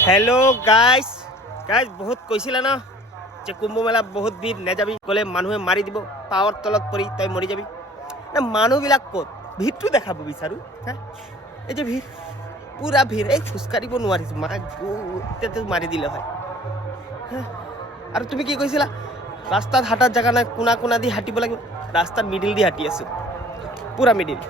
hello guys guys बहुत কৈছিলা না যে কুম্ভ মেলা বহুত ভিড় নেযাবি কলে মানুহে মারি দিব পাওয়ার তলত পৰি তই মৰি যাবি না মানুহবিলাক কত ভিড়টো দেখাব বিচাৰো হ্যাঁ এই যে ভিড় পুৰা ভিড় এই খুসকাৰিব নোৱাৰিছো মা গোটেটো মাৰি দিলে হয় হ্যাঁ আৰু তুমি কি কৈছিলা ৰাস্তাত হাঁটাৰ জায়গা নাই কোনা কোনা দি হাঁটিব লাগিব ৰাস্তাৰ মিডিল দি হাঁটি আছো পুৰা মিডিল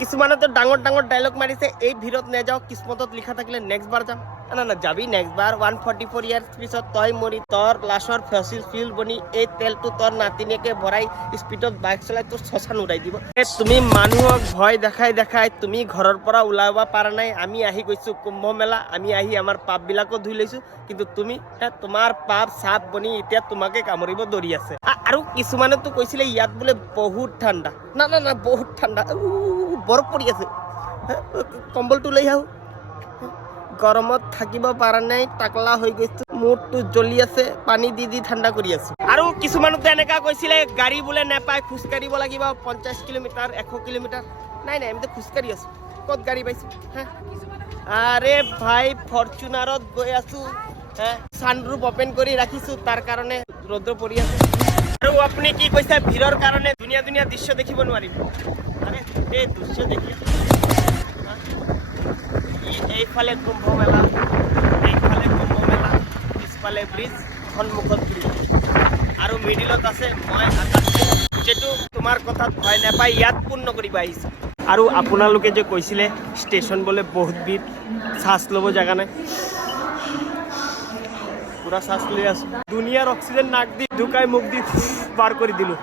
কিছুমানে তো ডাঙৰ ডাঙৰ ডায়লগ মাৰিছে এই ভিৰত নেযাও কিসমতত লিখা থাকিলে নেক্সট বাৰ যাম না না যাবি নেক্সট বাৰ 144 ইয়াৰ্স পিছত তই মৰি তোৰ লাশৰ ফসিল ফিউল বনি এই তেলটো তোৰ নাতিনীকে ভৰাই স্পিডত বাইক চলাই তোৰ শশান উৰাই দিব তুমি মানুহক ভয় দেখাই দেখাই তুমি ঘৰৰ পৰা ওলাব পাৰা নাই আমি আহি গৈছো কুম্ভ মেলা আমি আহি আমাৰ পাপ বিলাকো ধুই লৈছো কিন্তু তুমি তোমাৰ পাপ সাপ বনি এতিয়া তোমাকে কামুৰিব দৌৰি আছে আৰু কিছুমানে তো কৈছিলে ইয়াত বোলে বহুত ঠাণ্ডা না না না বহুত ঠাণ্ডা বৰফ পৰি আছে কম্বলটো লৈ আহো গৰমত থাকিব পাৰা নাই টাকলা হৈ গৈছে মুৰটো জ্বলি আছে পানী দি দি ঠাণ্ডা কৰি আছে আৰু কিছুমানতে এনেকা কৈছিলে গাড়ী বোলে নেপায় খোজকাঢ়িব লাগিব 50 কিলোমিটাৰ 100 কিলোমিটাৰ নাই নাই আমি তো খোজকাঢ়ি আছো ক'ত গাড়ী পাইছো আৰে ভাই ফৰচুনাৰত গৈ আছো সানৰুফ ওপেন কৰি ৰাখিছো তাৰ কাৰণে ৰ'দ পৰি আছে আৰু আপুনি কি কৈছে ভিৰৰ কাৰণে ধুনীয়া ধুনীয়া দৃশ্য দেখিব নোৱাৰিব আৰে এই দৃশ্য দেখি এইফালে কুম্ভ মেলা পিছফালে ব্ৰিজ সন্মুখত ব্ৰিজ আৰু মিডিলত আছে মই আকাশ যেটো তোমাৰ কথাত ভয় নাপায় ইয়াত পূৰ্ণ কৰিব আহিছে আৰু আপোনালোকে যে কৈছিলে ষ্টেচন বোলে বহুত ভিৰ শ্বাস ল'ব জাগা নাই পুৰা শ্বাস লৈ আছো দুনিয়াৰ অক্সিজেন নাক দি ঢুকাই মুখ দি পাৰ কৰি দিলো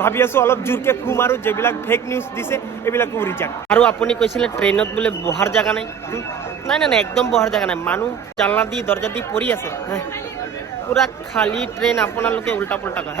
ভাবি আছো অলপ জোৰকে ফু মাৰো যেবিলাক ফেক নিউজ দিছে এইবিলাক উৰি যাক আৰু আপুনি কৈছিলে ট্ৰেইনত বোলে বহাৰ জাগা নাই নাই নাই একদম বহাৰ জাগা নাই মানুহ জানলা দি দৰজা দি পৰি আছে পুৰা খালী ট্ৰেইন আপোনালোকে উল্টা পুল্টা কয়